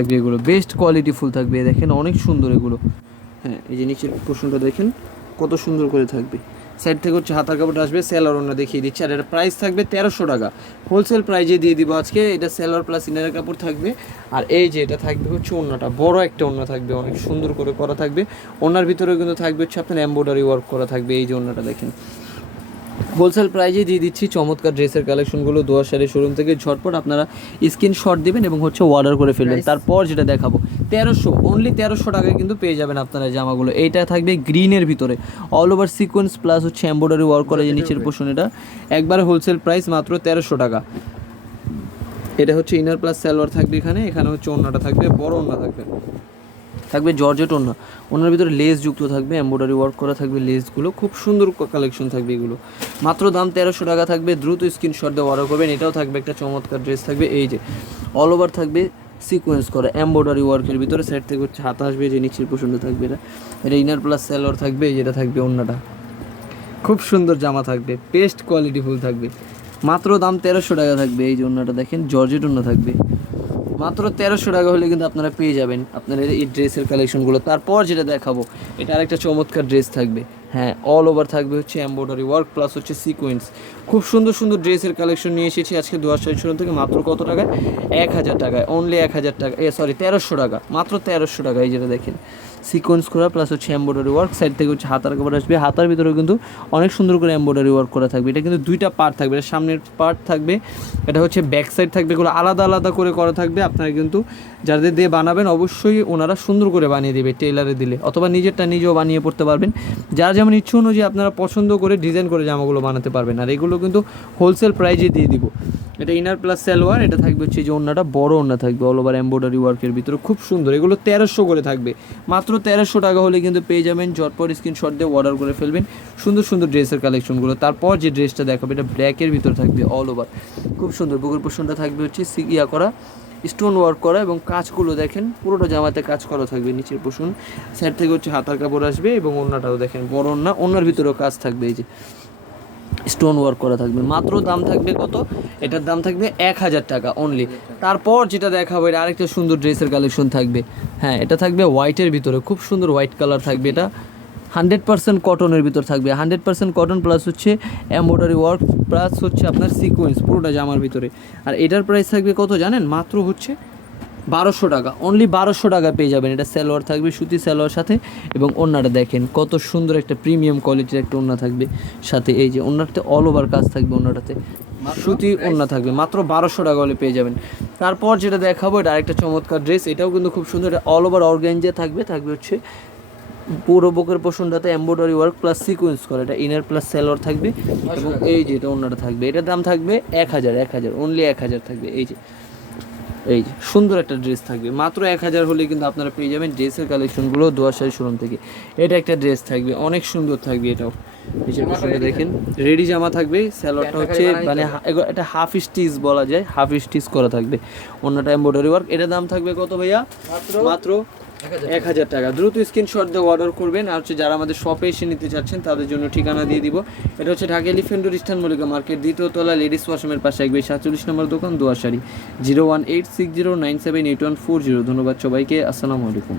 থাকবে এগুলো। Best quality full থাকবে, দেখেন অনেক সুন্দর এগুলো। হ্যাঁ এই যে নিচের পোর্শনটা দেখেন, কত সুন্দর করে থাকবে। সাইড থেকে হচ্ছে হাতার কাপড় আসবে সেলার অন্য দেখিয়ে দিচ্ছে। আর এটা প্রাইস থাকবে তেরোশো টাকা। হোলসেল প্রাইজে দিয়ে দিব আজকে, এটা সেলার প্লাস ইনারের কাপড় থাকবে। আর এই যে এটা থাকবে হচ্ছে অন্যটা বড় একটা অন্য থাকবে, অনেক সুন্দর করে করা থাকবে। ওনার ভিতরেও কিন্তু থাকবে হচ্ছে আপনার এম্ব্রয়ডারি ওয়ার্ক করা থাকবে, এই যে অন্যটা দেখেন। হোলসেল প্রাইজে দিয়ে দিচ্ছি চমৎকার ড্রেসের কালেকশনগুলো দোয়া শাড়ি শোরুম থেকে। ঝটপট আপনারা স্ক্রিনশট দিবেন এবং হচ্ছে অর্ডার করে ফেলবেন। তারপর যেটা দেখাবো তেরোশো অনলি তেরোশো টাকায় কিন্তু পেয়ে যাবেন আপনারা জামাগুলো। এইটা থাকবে গ্রিনের ভিতরে। অল ওভার সিকোয়েন্স প্লাস হচ্ছে এম্ব্রয়ডারি ওয়ার্ক করে যে নিচের পোর্শন এটা। একবার হোলসেল প্রাইস মাত্র তেরোশো টাকা। এটা হচ্ছে ইনার প্লাস সালোয়ার থাকবে এখানে। এখানে হচ্ছে অন্যটা থাকবে বড় অন্য থাকবে। থাকবে জর্জেট ওনা ওনার ভিতরে লেস যুক্ত থাকবে এমব্রয়ডারি ওয়ার্ক করা থাকবে লেসগুলো খুব সুন্দর কালেকশন থাকবে এগুলো। মাত্র দাম তেরোশো টাকা থাকবে, দ্রুত স্ক্রিনশট দিয়ে অর্ডার করবেন। এটাও থাকবে একটা চমৎকার ড্রেস থাকবে। এই যে অল ওভার থাকবে সিকোয়েন্স করা এমব্রয়ডারি ওয়ার্কের ভিতরে। সাইড থেকে হচ্ছে হাতা আসবে, যে নিচের পোষণটা থাকবে এটা। এটা ইনার প্লাস স্যালোয়ার থাকবে যেটা থাকবে অন্যটা। খুব সুন্দর জামা থাকবে বেস্ট কোয়ালিটি ফুল থাকবে। মাত্র দাম তেরোশো টাকা থাকবে, এই যে অন্যটা দেখেন, জর্জেট অন্য থাকবে। মাত্র তেরোশো টাকা হলে কিন্তু আপনারা পেয়ে যাবেন আপনার এই ড্রেসের কালেকশনগুলো তারপর যেটা দেখাবো, এটা আরেকটা চমৎকার ড্রেস থাকবে। হ্যাঁ অল ওভার থাকবে হচ্ছে এমব্রয়ডারি ওয়ার্ক প্লাস হচ্ছে সিকোয়েন্স খুব সুন্দর সুন্দর ড্রেসের কালেকশন নিয়ে এসেছি আজকে দু হাজার শোরুম থেকে মাত্র কত টাকায়? এক হাজার টাকায় অনলি এক হাজার টাকা এ সরি তেরোশো টাকা, মাত্র তেরোশো টাকা, এই যেটা দেখেন। সিকোয়েন্স করা প্লাস হচ্ছে এমব্রয়ডারি ওয়ার্ক সাইড থেকে হচ্ছে হাতার কাপড় আসবে। হাতার ভিতরেও কিন্তু অনেক সুন্দর করে এমব্রয়ডারি ওয়ার্ক করা থাকবে। এটা কিন্তু দুইটা পার্ট থাকবে, এটা সামনের পার্ট থাকবে, এটা হচ্ছে ব্যাক সাইড থাকবে, এগুলো আলাদা আলাদা করে করা থাকবে। আপনারা কিন্তু যাদের দিয়ে বানাবেন, অবশ্যই ওনারা সুন্দর করে বানিয়ে দেবে টেলারে দিলে, অথবা নিজেরটা নিজেও বানিয়ে পড়তে পারবেন। যার যেমন ইচ্ছে অনুযায়ী আপনারা পছন্দ করে ডিজাইন করে জামাগুলো বানাতে পারবেন। আর এগুলো কিন্তু হোলসেল প্রাইজে দিয়ে দিব। এটা ইনার প্লাস সালোয়ার এটা থাকবে হচ্ছে যে ওন্নাটা বড় ওন্না থাকবে অল ওভার এমব্রয়ডারি ওয়ার্কের ভিতরে। খুব সুন্দর। এগুলো তেরোশো করে থাকবে। মাত্র তেরোশো টাকা হলে কিন্তু পেয়ে যাবেন। ঝটপট স্ক্রিনশট দিয়ে অর্ডার করে ফেলবেন। সুন্দর সুন্দর ড্রেসের কালেকশনগুলো তারপর যে ড্রেসটা দেখাবে, এটা ব্ল্যাকের ভিতরে থাকবে অল ওভার খুব সুন্দর। বুকের পোষণটা থাকবে হচ্ছে সিকিয়া করা। স্টোন ওয়ার্ক করা এবং কাজগুলো দেখেন, পুরোটা জামাতে কাজ করা থাকবে, নিচের পোষণ। সাইড থেকে হচ্ছে হাতার কাপড় আসবে এবং অন্যটাও দেখেন, বড় অন্য অন্যার ভিতরেও কাজ থাকবে, এই যে স্টোন ওয়ার্ক করা থাকবে। মাত্র দাম থাকবে কত? এটার দাম থাকবে এক হাজার টাকা অনলি তারপর যেটা দেখাবো, এটা আরেকটা সুন্দর ড্রেসের কালেকশন থাকবে। হ্যাঁ এটা থাকবে হোয়াইটের ভিতরে, খুব সুন্দর হোয়াইট কালার থাকবে এটা। হান্ড্রেড পার্সেন্ট কটনের ভিতর থাকবে। হান্ড্রেড পার্সেন্ট কটন প্লাস হচ্ছে এমব্রয়ডারি ওয়ার্ক প্লাস হচ্ছে আপনার সিকোয়েন্স পুরোটা জামার ভিতরে। আর এটার প্রাইস থাকবে কত জানেন? মাত্র হচ্ছে বারোশো টাকা। অনলি বারোশো টাকা পেয়ে যাবেন। এটা সালোয়ার থাকবে, সুতি সালোয়ার সাথে। এবং ওনাটা দেখেন, কত সুন্দর একটা প্রিমিয়াম কোয়ালিটির একটা ওন্না থাকবে। সাথে এই যে ওনাটাতে অল ওভার কাজ থাকবে ওনাটাতে সুতি ওন্না থাকবে। মাত্র বারোশো টাকা হলে পেয়ে যাবেন। তারপর যেটা দেখাবো, এটা আরেকটা চমৎকার ড্রেস এটাও কিন্তু খুব সুন্দর। এটা অল ওভার অর্গ্যাঞ্জা থাকবে। থাকবে হচ্ছে পুরো বুকের পোষণটাতে এমব্রয়ডারি ওয়ার্ক প্লাস সিকোয়েন্স করা। এটা ইনার প্লাস সালোয়ার থাকবে এবং এই যে এটা অন্যটা থাকবে। এটার দাম থাকবে এক হাজার এক হাজার অনলি এক হাজার থাকবে। এই যে এই যে সুন্দর একটা ড্রেস থাকবে। মাত্র এক হাজার হলে কিন্তু আপনারা পেয়ে যাবেন ড্রেসের কালেকশনগুলো দোয়াশারি শোরুম থেকে। এটা একটা ড্রেস থাকবে অনেক সুন্দর থাকবে এটাও। নিচের পোর্শনটা দেখেন রেডি জামা থাকবে স্যালোয়ারটা হচ্ছে মানে এটা হাফ স্টিচ বলা যায় হাফ স্টিচ করা থাকবে। অন্যটা এমব্রয়ডারি ওয়ার্ক এটার দাম থাকবে কত ভাইয়া? মাত্র এক হাজার টাকা। দ্রুত স্ক্রিনশট দিয়ে অর্ডার করবেন। আর হচ্ছে যারা আমাদের শপে এসে নিতে চাচ্ছেন, তাদের জন্য ঠিকানা দিয়ে দিব। এটা হচ্ছে Dhaka Elephant Eastern Mallika market দ্বিতীয় তলা লেডিস ওয়াশরুমের পাশে একবে সাতচল্লিশ নম্বর দোকান দোয়াশাড়ি zero one eight six zero nine seven eight one four zero ধন্যবাদ সবাইকে। আসসালামু আলাইকুম।